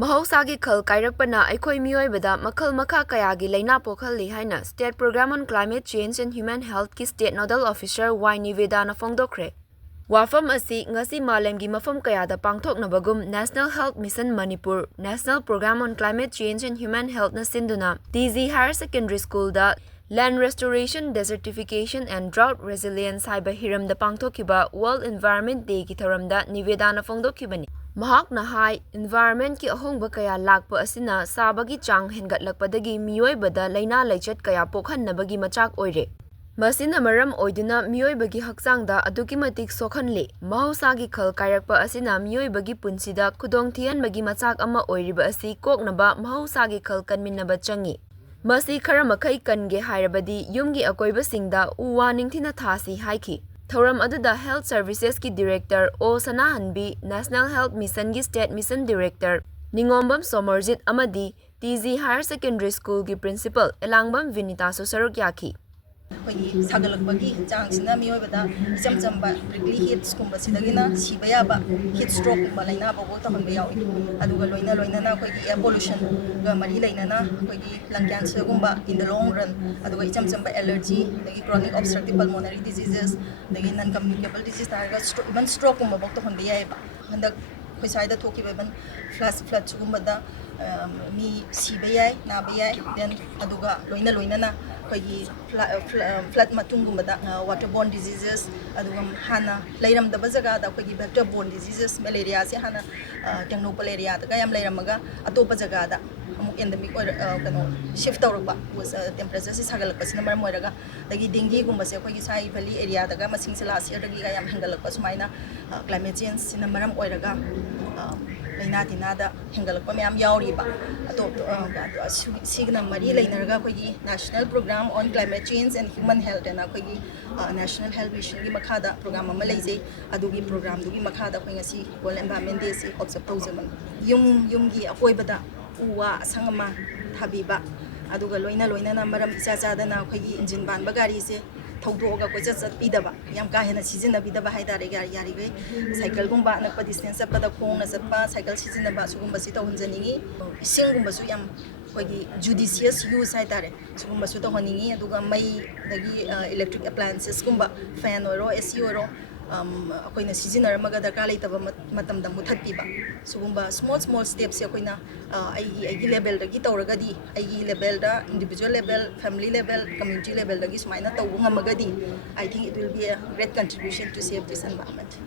Mahaosagi Khal Kairakpana Eikhoigi Punsida Makhal Makha Kayagi Leina Thokhalli haina State Program on Climate Change and Human Health ki State Nodal Officer Y Nivedana Fongdokre. Wafam asi ngasi malemgi mafam kayada pangthoknabagum National Health Mission Manipur National Program on Climate Change and Human Health na sinduna TZ Higher Secondary School da Land Restoration, Desertification and Drought Resilience haiba hiramda pangthokkiba World Environment Day ki tharamda Nivedana Fongdokkibani. Mahakna hai environment ki ahongba kaya lakpa asina sabagi chang hengatlakpadagi miyoibada laina laichat kaya pokhannabagi machak oire. Masina maram oiduna miyoibagi hakchangda aduki matik sokhanle. Mahaosagi Khal Kairakpa asina miyoibagi punsida khudongthianbagi machak ama oiriba asi koknaba Mahaosagi Khal kanminnaba changi. Masi khara makhai kange hairabadi yumgi akoibasingda uwa ningthina thasi haiki. Thoram aduda Health Services ki Director O Sanahanbi, National Health Mission ki State Mission Director Ningombam Somerjit amadi TZ Higher Secondary School ki Principal Elangbam Vinita Sosarok yaki. Eikhoigi sagalakpagi changsina miyoibada icham chamba prickly heats kumba sidagina siba yaba heat stroke kumba laina bobo tahonba yawi aduga loina na eikhoigi air pollution ga mari lainana eikhoigi lung cancer gumba in the long run aduga icham chamba allergy dagi chronic obstructive pulmonary diseases dagi non communicable disease targa even stroke kumba bok tahonba yaiba handak khoisaida thokiba ban flood gumba da mi siba yai na ba yai then aduga loina na eikhoigi flood matungumada waterborne diseases adugam hana leiramdaba jaga da eikhoigi vector-borne diseases malaria se hana tengnopal area da yam leiramaga atopa jaga da amuk endemic kano shift tawrba was temperature se sagalakpasina maram oiraga dagi dengue gumba se eikhoigi sai valley area da masing se last year dagi yam hengalakpa sumaina climate change sina maram oiraga laina tinada hengalakpa mayam yauriba atop signa mari lainarga eikhoigi national program on climate change and human health and eikhoigi national health mission gi makhada program ama leijai adugi program dugi makhada eikoi ngasi world environment day si observe tawjaman yum gi akoibada uwa sangama thabiba aduga loina na maram icha chadana eikhoigi engine banba gari se thaudoga koicha chatpidaba yam ka hena sizinabidaba haidare yaribe cycle gumba nakpa distance pada khongna chatpa cycle sizinaba sugumba si tawhanjaningi isingumba su yam eikhoigi judicious use haidare sugumba su tawhaningi aduga mai dagi electric appliances gumba fan oiro AC oiro akoina sizinaramaga darkar leitaba matamda muthatpiba sugumba small steps akoina aigi level dagi tawragadi aigi level da individual level family level community level dagi sumaina tawungamagadi I think it will be a great contribution to save this environment.